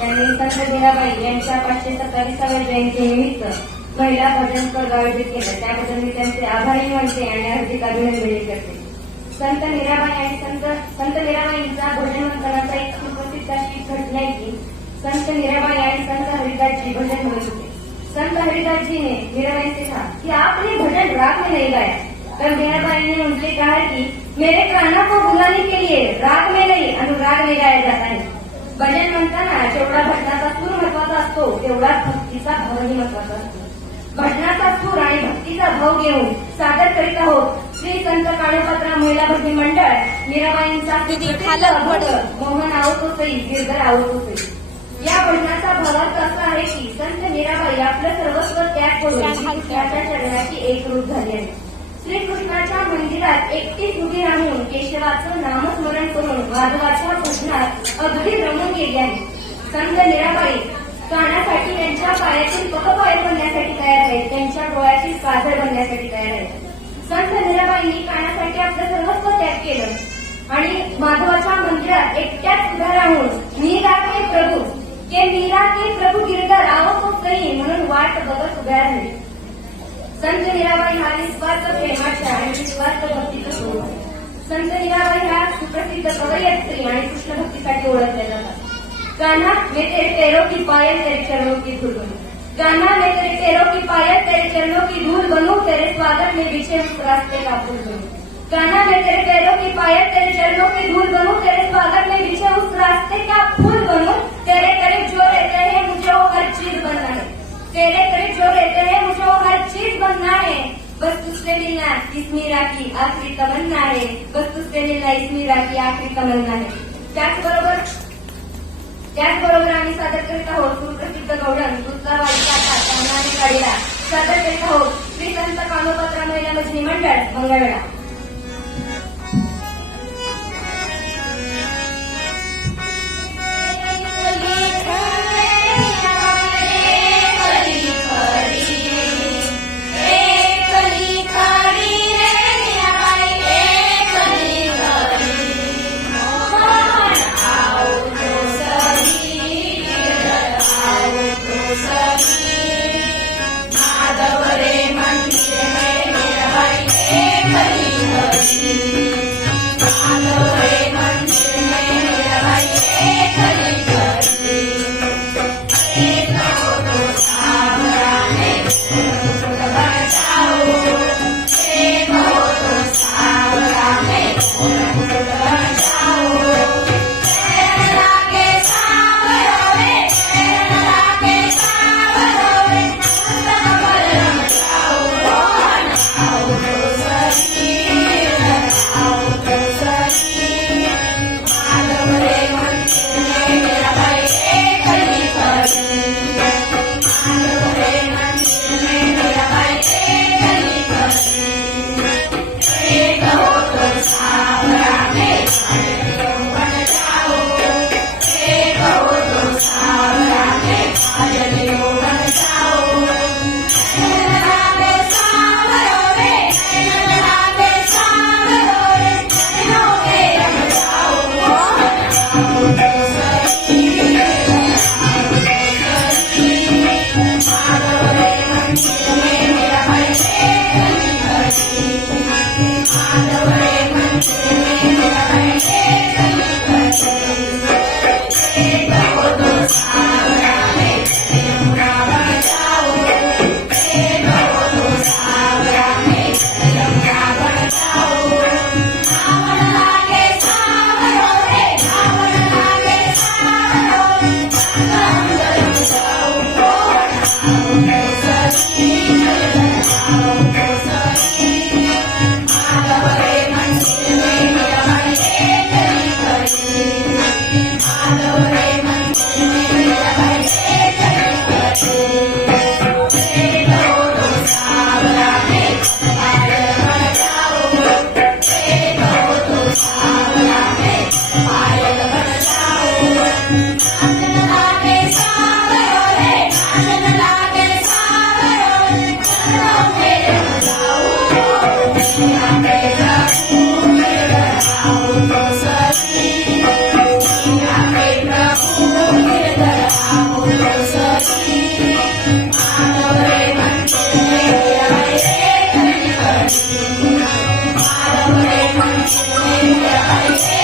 यांनी संत मीराबाई यांच्या 527व्या जयंतीनिमित्त महिला भजन स्पर्धा आयोजित केलं. त्याबद्दल मी त्यांचे आभारी मानते आणि हार्दिक अभिनंदन करते. संत मीराबाई आणि संत मीराबाईंचा भजन मंथनाचा एक सुप्रसिद्ध अशी घटना आहे की संत मीराबाई आणि संत हरिदासजी भजन म्हणत होते. संत हरिदासजी ने मीराबाई से कहा कि आपने भजन राग में नहीं गाया. तर मीराबाई ने उनसे कहा कि मेरे कानों को बुलाने के लिए राग में नहीं अनुराग में गाया जाता है. भजन म्हणताना जेवढा भजनाचा सूर महत्वाचा असतो तेवढाच भक्तीचा भावही महत्वाचा असतो. भजनाचा सूर आणि भक्तीचा भाव घेऊन सादर करीत आहोत श्री संत काळोपात्रा महिला भजनी मंडळ मीराबाईंचा मोहन आवतो सई गिरधर आवतो सई. या भजनाचा भावार्थ असा आहे की संत मीराबाई आपलं सर्वस्व त्याग करून श्रीकृष्णाच्या चरणाची एकरूप झाली आहे. श्रीकृष्णाच्या मंदिरात एकटीच उभी राहून केशवाचं नामस्मरण करून माधवाच्या भजनात अगदी रमून गेली आहे. संत मीराबाई गाण्यासाठी त्यांच्या पायातील पकपाय बनण्यासाठी तयार आहेत. त्यांच्या डोळ्याची काजळ बनण्यासाठी तयार आहेत. संत मीराबाईंनी गाण्यासाठी आपलं सर्वस्व त्याग केलं आणि माधवाच्या मंदिरात एकट्याच उभ्या राहून मीरा के प्रभू के मीरा के प्रभू गिरधर आवो तो सई म्हणून वाट बघत उभ्या राहिले. संत मीराबाई हा निस्वार्थ प्रेमाच्या आणि निस्वार्थ भक्तीचा स्वरूप आहे. संत मीराबाई ह्या सुप्रसिद्ध कवयित्री आणि कृष्ण भक्तीसाठी ओळखल्या जातात. गाना मैं तेरे पैरों की पायल तेरे चरणों की धूल बनूं. गाना मैं तेरे पैरों की पायल तेरे चरणों की धूल बनूं. तेरे स्वागत में बिछे उस रास्ते का फूल बनूं. गाना मैं तेरे पैरों की पायल तेरे चरणों की धूल बनूं. तेरे स्वागत में बिछे उस रास्ते का फूल बनूं. तेरे करीब जो रहते हैं मुझे वो हर चीज बनना है. तेरे करीब जो रहते हैं मुझे वो हर चीज बनना है. बस तुझसे मिलना इस मीरा की आखरी तमन्ना है. बस तुझसे मिलना इस मीरा की आखरी तमन्ना है. त्याचबरोबर आम्ही सादर करीत आहोत सुप्रसिद्ध गौडन दुसरा वाईचा सामनाने काढीला सादर करीत आहोत श्री संत काळोपात्रा महिला भजनी मंडळ मंगळवेढा. माधव रे मंदिर में मीराबाई एक पाहिजे